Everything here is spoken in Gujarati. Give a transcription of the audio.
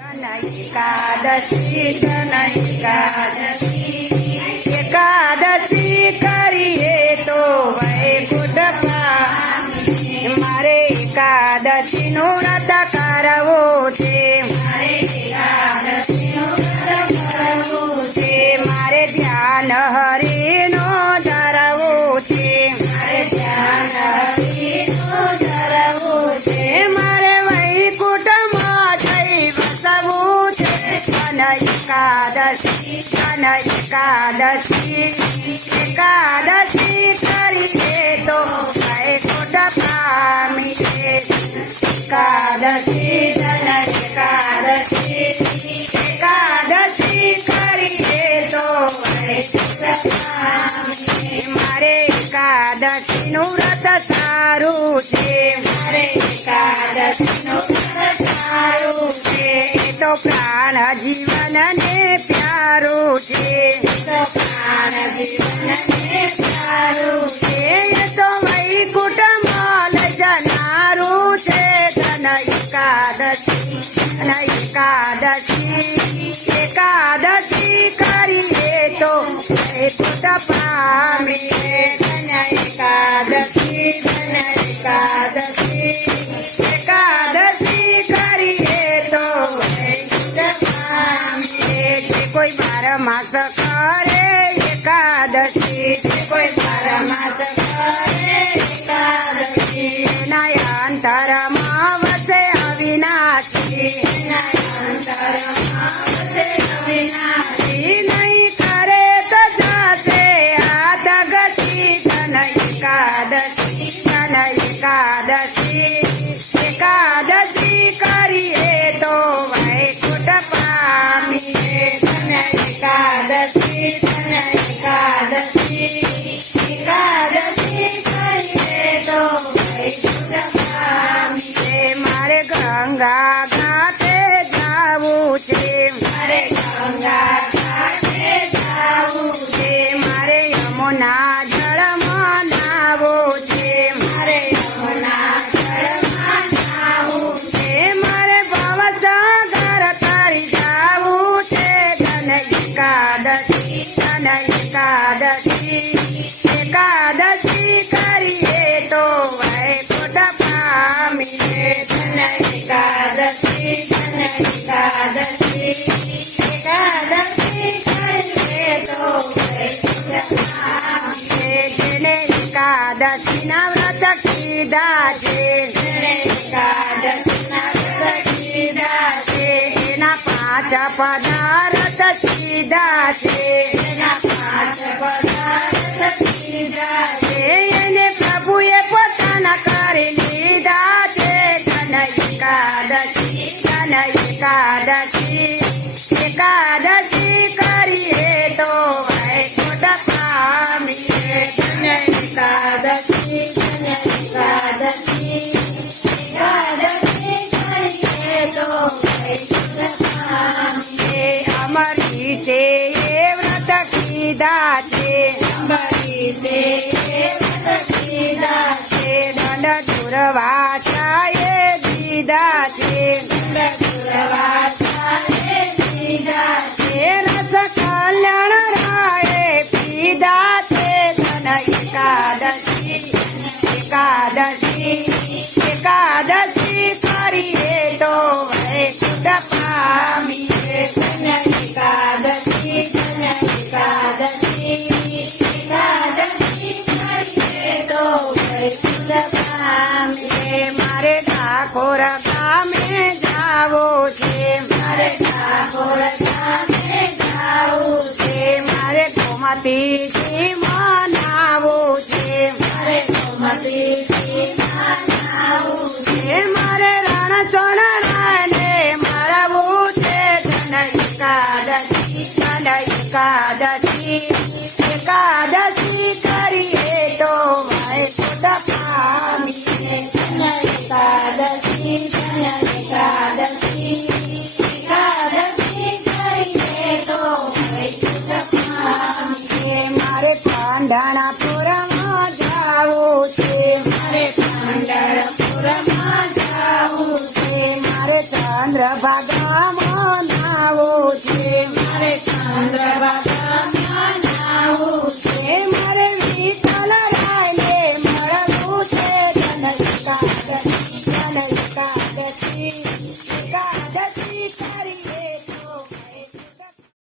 એકાદશી એકાદશી કરીએ તો વૈકુંઠ પામીએ. મારે એકાદશી નું વ્રત કરવું છે. મારે ધ્યાન હરિનો ધરવું છે. મારે વૈકુંઠમાં જઈ વસવું છે. એકાદશી કરીએ તો વૈકુંઠ પામીએ. એકાદશી કરીએ તો વૈકુંઠ પામીએ. મારે એકાદશી નું વ્રત સારું છે. એ તો પ્રાણ જીવન ને પ્યારું છે. એ તો વૈકુંઠમાં લઈ જનારું છે. એકાદશી કરીએ તો વૈકુંઠ પામીએ. એકાદશી કરીએ તો વૈકુંઠ પામીએ. જે કોઈ 12 માસ કરે એકાદશી, એના અંતરમાં વસે અવિનાશી. નહીં કરે તો જશે આદગતી. એકાદશી કરીએ તો વૈકુંઠ પામીએ. એકાદશી કરીએ તો વૈકુંઠ પામીએ. મારે ગંગા ઘાટે જાવું છે. મારે યમુના જળમાં નાવું છે. મારે ભવસાગર તરી જાવું છે. એકાદશી કરીએ તો વૈકુંઠ પામીએ. એકાદશી કરીએ તો વૈકુંઠ પામીએ. જેને એકાદશી ના વ્રત કીધા છે. એના 5 પદાર્થ કીધા છે. એને પ્રભુએ પોતાના કરી લીધા છે. એકાદશી કરીએ તો વૈકુંઠ પામીએ. એકાદશી કરીએ તો વૈકુંઠ પામીએ. અમારી તે વ્રત કીધા છે. દંડ દુર્વાસાએ દીધા છે. રસ કલ્યાણ રાયે પીધા છે. એકાદશી કરીએ તો વૈકુંઠ પામીએ. એકાદશી કરીએ તો વૈકુંઠ પામીએ. મારે ઠાકોર ગામે જાવું છે. મારે ગોમતીજી મનાવું છે. મારે રણછોડરાયને મળવું છે. એકાદશી કરીએ તો વૈકુંઠ પામીએ. એકાદશી મનાવો છે